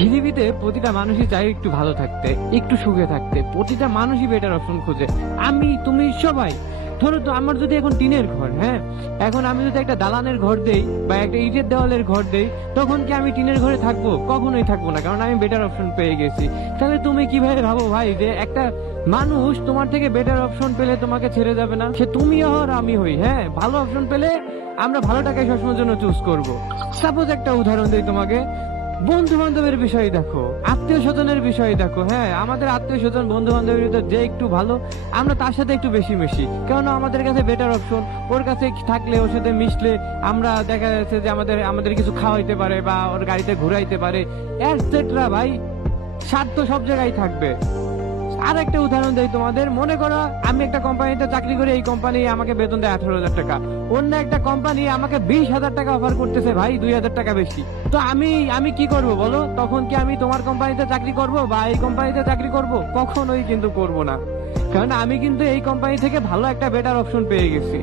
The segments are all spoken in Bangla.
পৃথিবীতে প্রতিটা মানুষই চায় একটু ভালো থাকতে, একটু সুখে থাকতে। প্রতিটা মানুষই বেটার অপশন খোঁজে। আমি, তুমি, সবাই। ধরো তো আমার যদি এখন টিনের ঘর, হ্যাঁ, এখন আমি যদি একটা দালানের ঘর দেই বা একটা ইটের দেওয়ালের ঘর দেই, তখন কি আমি টিনের ঘরে থাকবো? কখনোই থাকবো না, কারণ আমি বেটার অপশন পেয়ে গেছি। তাহলে তুমি কিভাবে ভাবো ভাই যে একটা মানুষ তোমার থেকে বেটার অপশন পেলে তোমাকে ছেড়ে যাবে না? সে তুমি হও আর আমি হই, হ্যাঁ, ভালো অপশন পেলে আমরা ভালোটাকে সবসময়ের জন্য চুজ করব। সাপোজ একটা উদাহরণ দিই তোমাকে, বন্ধু বান্ধবের বিষয় দেখো, আত্মীয় স্বজনের বিষয় দেখো। হ্যাঁ, আমাদের আত্মীয় স্বজন বন্ধু বান্ধবের ভিতর যে একটু ভালো, আমরা তার সাথে একটু বেশি মিশি, কারণ আমাদের কাছে বেটার অপশন। ওর কাছে থাকলে, ওর সাথে মিশলে আমরা দেখা যাচ্ছে যে আমাদের আমাদের কিছু খাওয়াইতে পারে বা ওর গাড়িতে ঘুরাইতে পারে, এটসেট্রা। ভাই, স্বার্থ সব জায়গায় থাকবে। আর একটা উদাহরণ দেই তোমাদের, মনে করো আমি একটা কোম্পানিতে চাকরি করি, এই কোম্পানি আমাকে বেতন দেয় 18,000 টাকা, অন্য একটা কোম্পানি আমাকে 20,000 টাকা অফার করতেছে, ভাই 2,000 টাকা বেশি। তো আমি আমি কি করব বলো? তখন কি আমি তোমার কোম্পানিতে চাকরি করব বা এই কোম্পানিতে চাকরি করব? কখনোই কিন্তু করব না, কারণ আমি কিন্তু এই কোম্পানি থেকে ভালো একটা বেটার অপশন পেয়ে গেছি।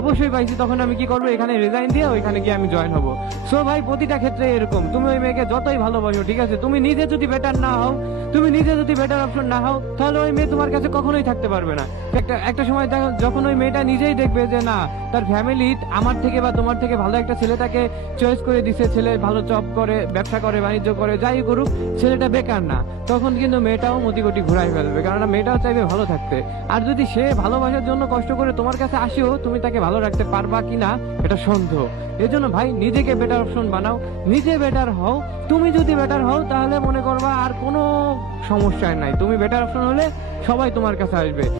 অবশ্যই পাইছি, তখন আমি কি করবো? এখানে রিজাইন দিয়ে ওইখানে গিয়ে আমি জয়েন হবো। সো ভাই, প্রতিটা ক্ষেত্রে এরকম। তুমি ওই মেয়েকে যতই ভালোবাসো, ঠিক আছে, তুমি নিজে যদি বেটার না হও, তুমি নিজে যদি বেটার অপশন না হও, তাহলে ওই মেয়ে তোমার কাছে কখনোই থাকতে পারবে না। একটা একটা সময় দেখো, যখন ওই মেয়েটা নিজেই দেখবে যে না, তার ফ্যামিলি আমার থেকে বা তোমার থেকে ভালো একটা ছেলেটাকে চয়েস করে দিছে, ছেলে ভালো জব করে, ব্যবসা করে, বাণিজ্য করে, যাই করুক, ছেলেটা বেকার না, তখন কিন্তু মেয়েটাও মতিগতি ঘুরাই ফেলবে, কারণ মেয়েটাও চাইবে ভালো থাকতে। আর যদি সে ভালোবাসার জন্য কষ্ট করে তোমার কাছে আসেও, তুমি তাকে ভালো রাখতে পারবা কিনা এটা সন্দেহ। এই জন্য ভাই, নিজেকে বেটার অপশন বানাও, নিজে বেটার হও। তুমি যদি বেটার হও, তাহলে মনে করবা আর কোনো সমস্যা নাই। তুমি বেটার অপশন হলে সবাই তোমার কাছে আসবে।